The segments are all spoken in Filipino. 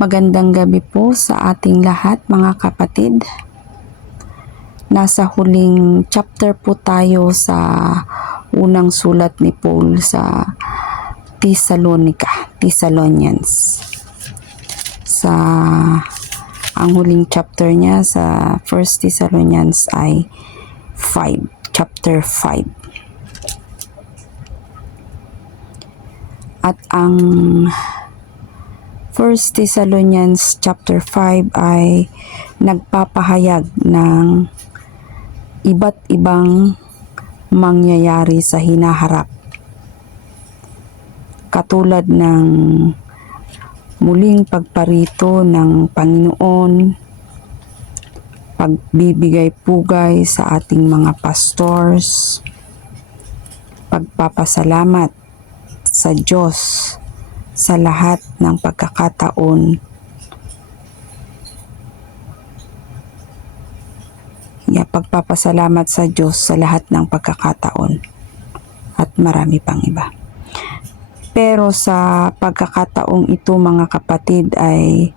Magandang gabi po sa ating lahat mga kapatid. Nasa huling chapter po tayo sa unang sulat ni Paul sa Thessalonians. Ang huling chapter niya sa 1 Thessalonians ay chapter 5. At ang 1 Thessalonians chapter 5 ay nagpapahayag ng iba't ibang mangyayari sa hinaharap. Katulad ng muling pagparito ng Panginoon, pagbibigay pugay sa ating mga pastors, pagpapasalamat sa Diyos sa lahat ng pagkakataon. Pagpapasalamat sa Diyos sa lahat ng pagkakataon at marami pang iba. Pero sa pagkakataong ito mga kapatid ay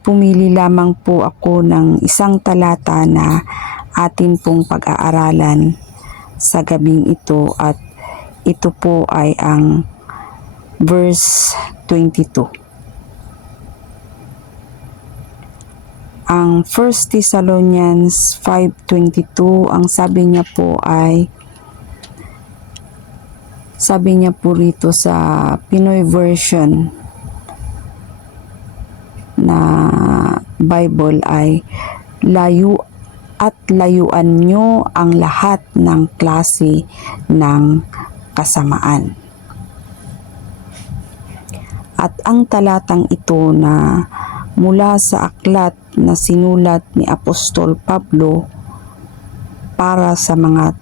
pumili lamang po ako ng isang talata na atin pong pag-aaralan sa gabing ito, at ito po ay ang verse 22. Ang 1 Thessalonians 5:22, ang sabi niya po rito sa Pinoy version na Bible ay, layuan nyo ang lahat ng klase ng kasamaan. At ang talatang ito na mula sa aklat na sinulat ni Apostol Pablo para sa mga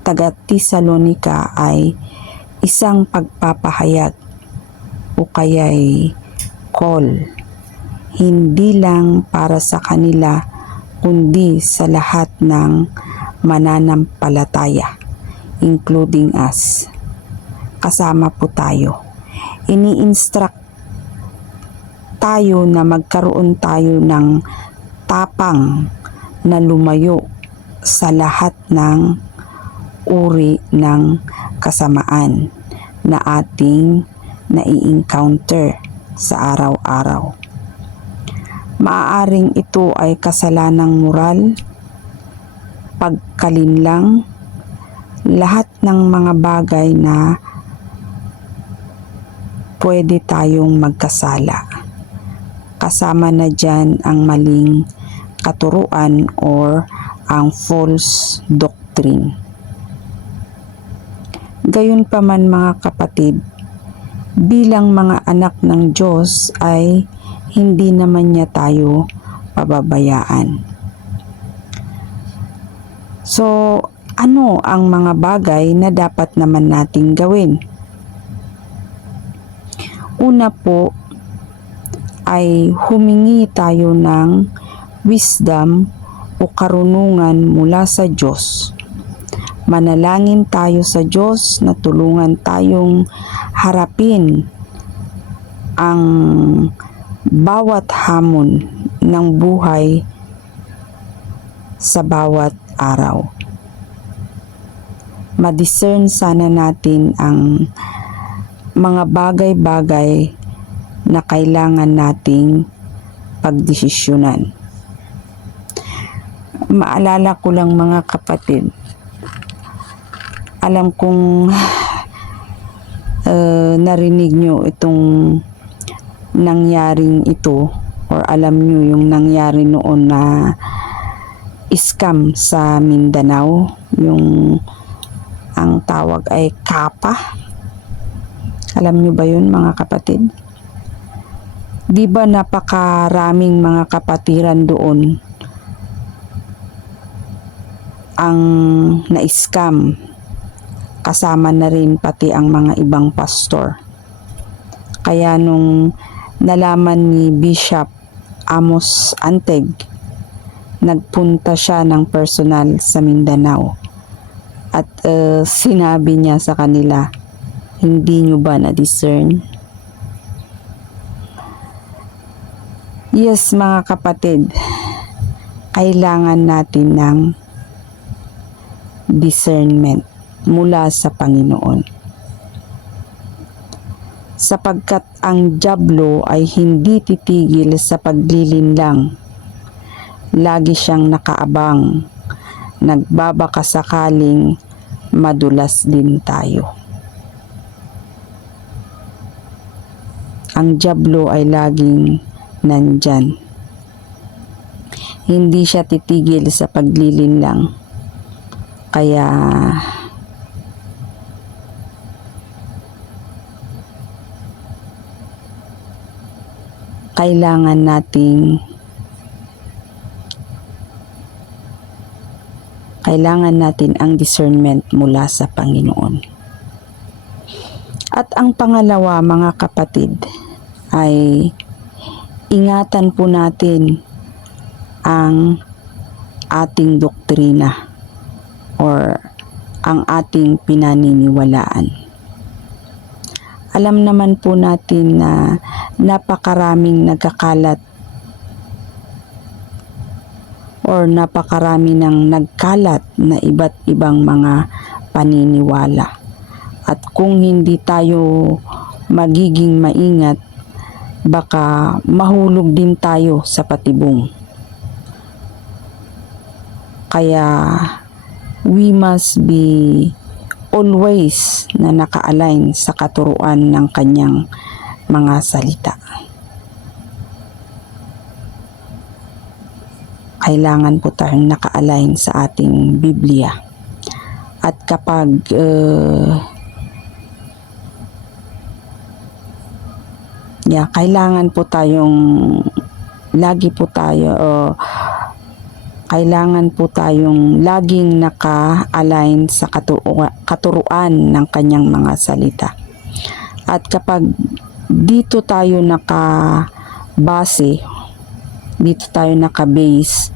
taga-Tesalonika ay isang pagpapahayag o kaya'y call, hindi lang para sa kanila kundi sa lahat ng mananampalataya, including us. Kasama po tayo. Ini-instruct tayo na magkaroon tayo ng tapang na lumayo sa lahat ng uri ng kasamaan na ating nai-encounter sa araw-araw. Maaaring ito ay kasalanang moral, pagkalinlang, lahat ng mga bagay na pwede tayong magkasala. Kasama na dyan ang maling katuruan or ang false doctrine. Gayunpaman mga kapatid, bilang mga anak ng Diyos ay hindi naman niya tayo pababayaan. So, ano ang mga bagay na dapat naman nating gawin? Una po ay humingi tayo ng wisdom o karunungan mula sa Diyos. Manalangin tayo sa Diyos na tulungan tayong harapin ang bawat hamon ng buhay sa bawat araw. Ma-discern sana natin ang mga bagay-bagay na kailangan nating pagdesisyonan. Maalala ko lang mga kapatid, alam kong narinig nyo itong nangyaring ito, or alam nyo yung nangyari noon na scam sa Mindanao, yung ang tawag ay Kapa. Alam nyo ba yun mga kapatid? Di ba napakaraming mga kapatiran doon ang na-scam, kasama na rin pati ang mga ibang pastor. Kaya nung nalaman ni Bishop Amos Anteg, nagpunta siya ng personal sa Mindanao at sinabi niya sa kanila, hindi nyo ba na-discern Yes, mga kapatid, kailangan natin ng discernment mula sa Panginoon. Sapagkat ang dyablo ay hindi titigil sa paglilinlang. Lagi siyang nakaabang, nagbabaka sakaling madulas din tayo. Ang dyablo ay laging nandyan. Hindi siya titigil sa paglilinlang. Kaya kailangan natin ang discernment mula sa Panginoon. At ang pangalawa, mga kapatid, ay ingatan po natin ang ating doktrina or ang ating pinaniniwalaan. Alam naman po natin na napakaraming nagkakalat or napakarami ng nagkalat na iba't ibang mga paniniwala. At kung hindi tayo magiging maingat, baka mahulog din tayo sa patibong. Kaya we must be always na naka-align sa katuruan ng kanyang mga salita. Kailangan po tayong naka-align sa ating Biblia. At kapag kailangan po tayong laging naka-align sa katuruan ng kanyang mga salita. At kapag dito tayo nakabase, dito tayo nakabase,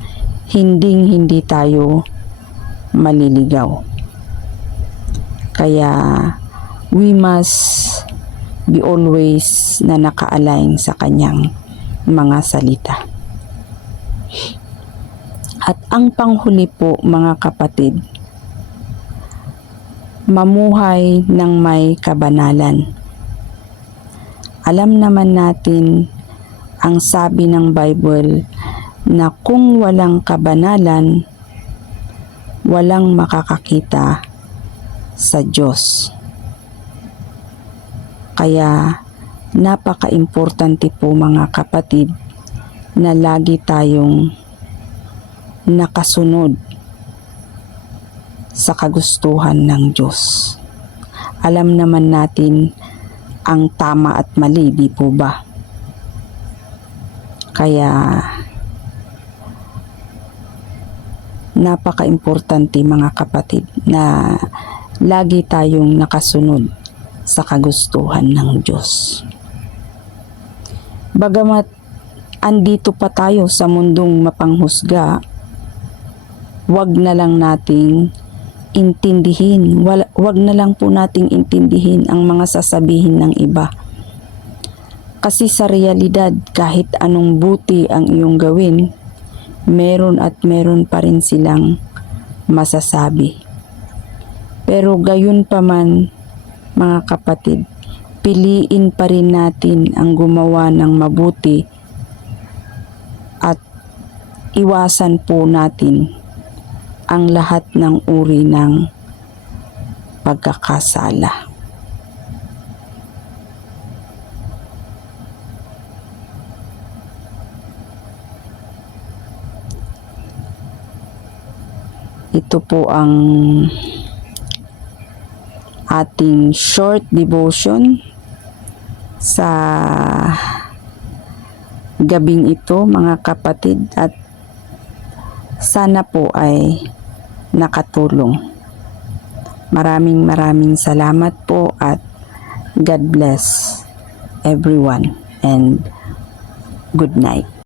hindi tayo maliligaw. Kaya we must be always na naka-align sa kanyang mga salita. At ang panghuli po, mga kapatid, mamuhay ng may kabanalan. Alam naman natin ang sabi ng Bible na kung walang kabanalan, walang makakakita sa Diyos. Kaya napaka-importante po, mga kapatid, na lagi tayong nakasunod sa kagustuhan ng Diyos. Alam naman natin ang tama at mali, di po ba? Kaya napaka-importante, mga kapatid, na lagi tayong nakasunod sa kagustuhan ng Diyos. Bagamat andito pa tayo sa mundong mapanghusga, wag na lang nating intindihin, wag na lang po nating intindihin ang mga sasabihin ng iba. Kasi sa realidad, kahit anong buti ang iyong gawin, meron at meron pa rin silang masasabi. Pero gayon pa man, mga kapatid, piliin pa rin natin ang gumawa ng mabuti at iwasan po natin ang lahat ng uri ng pagkakasala. Ito po ang ating short devotion sa gabing ito, mga kapatid, at sana po ay nakatulong. Maraming salamat po at God bless everyone and good night.